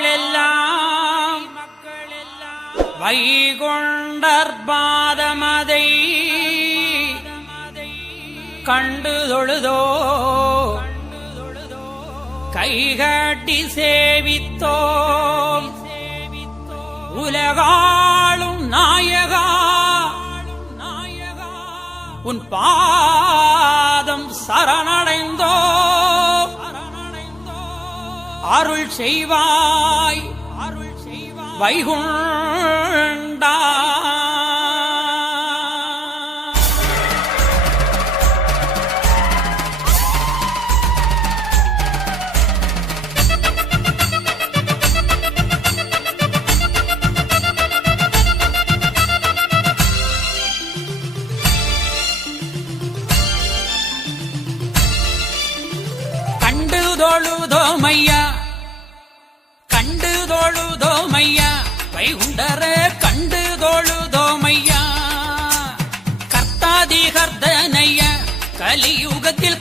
மக்களெல்லாம் மக்கள் கண்டு தொழுதோ? கைகாட்டி சேவித்தோம் உலகாளும் நாயகா? உன் பாதம் சரணடைந்தோ? அருள் செய்வாய். அருள் செய்வாய் வைகுண்டா தொழுதோமையா வைகுண்டர கண்டு தொழுதோமையா கர்த்தாதி கர்த்தனையா? கலியுகத்தில்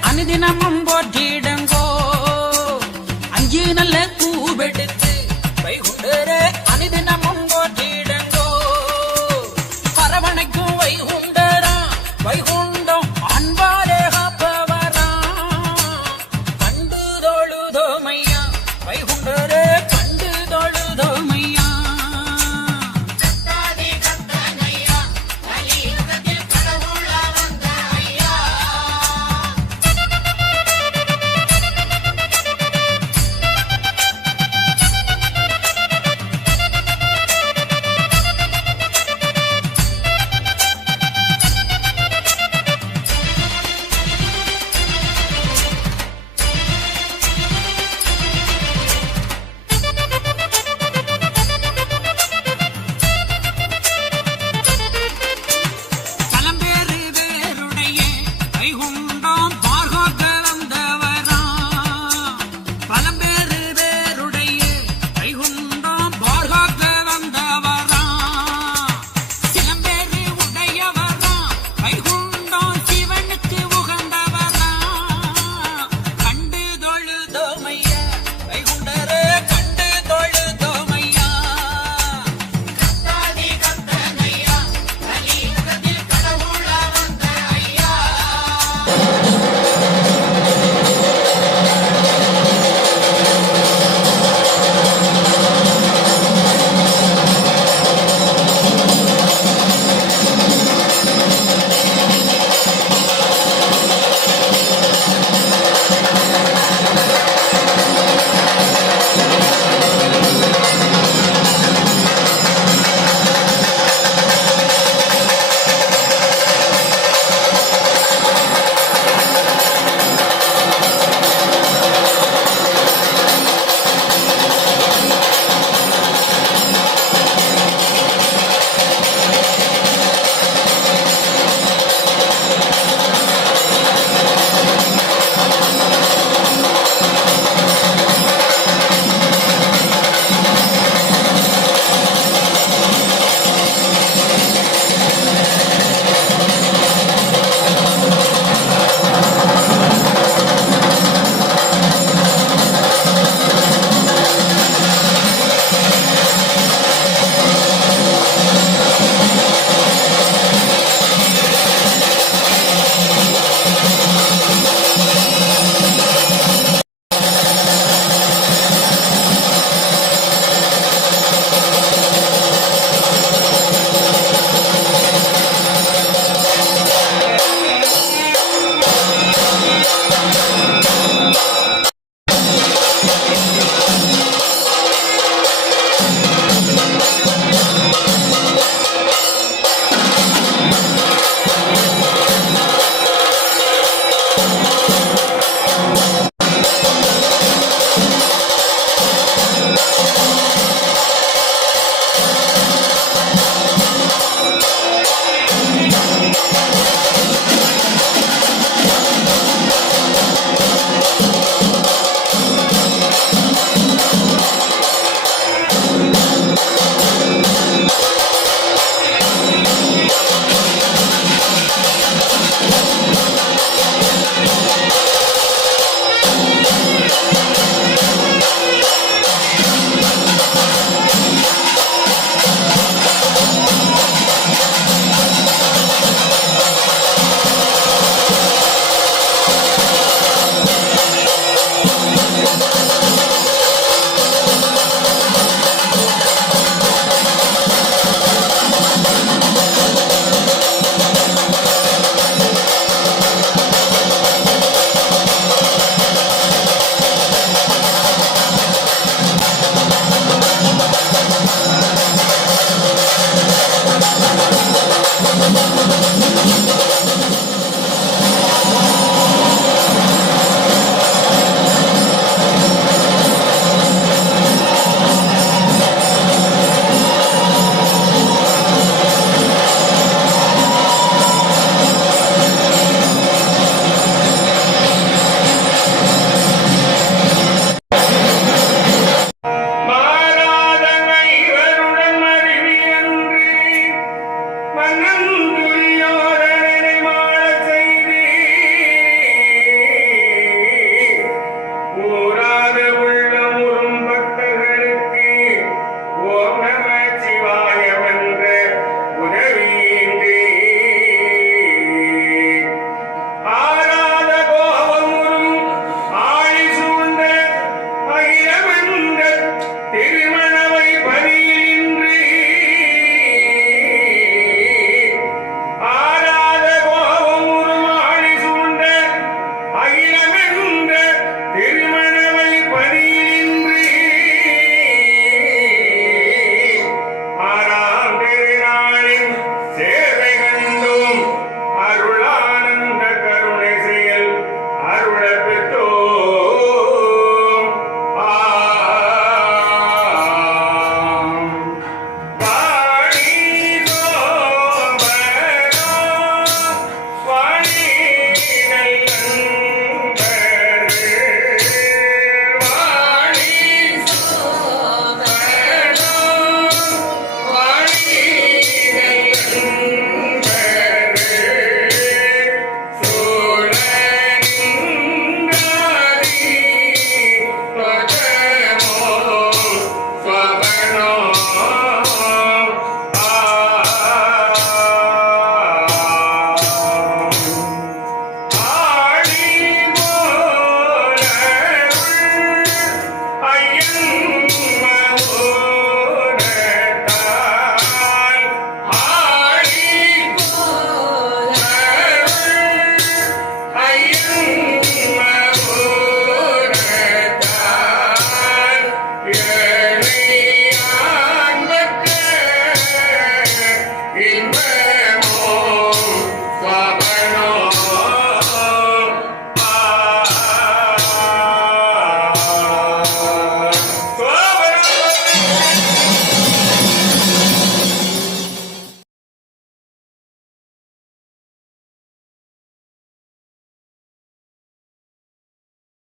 அனுதினமும் போற்றிடுங்கோ. அஞ்சு நல்ல பூவெடுத்து on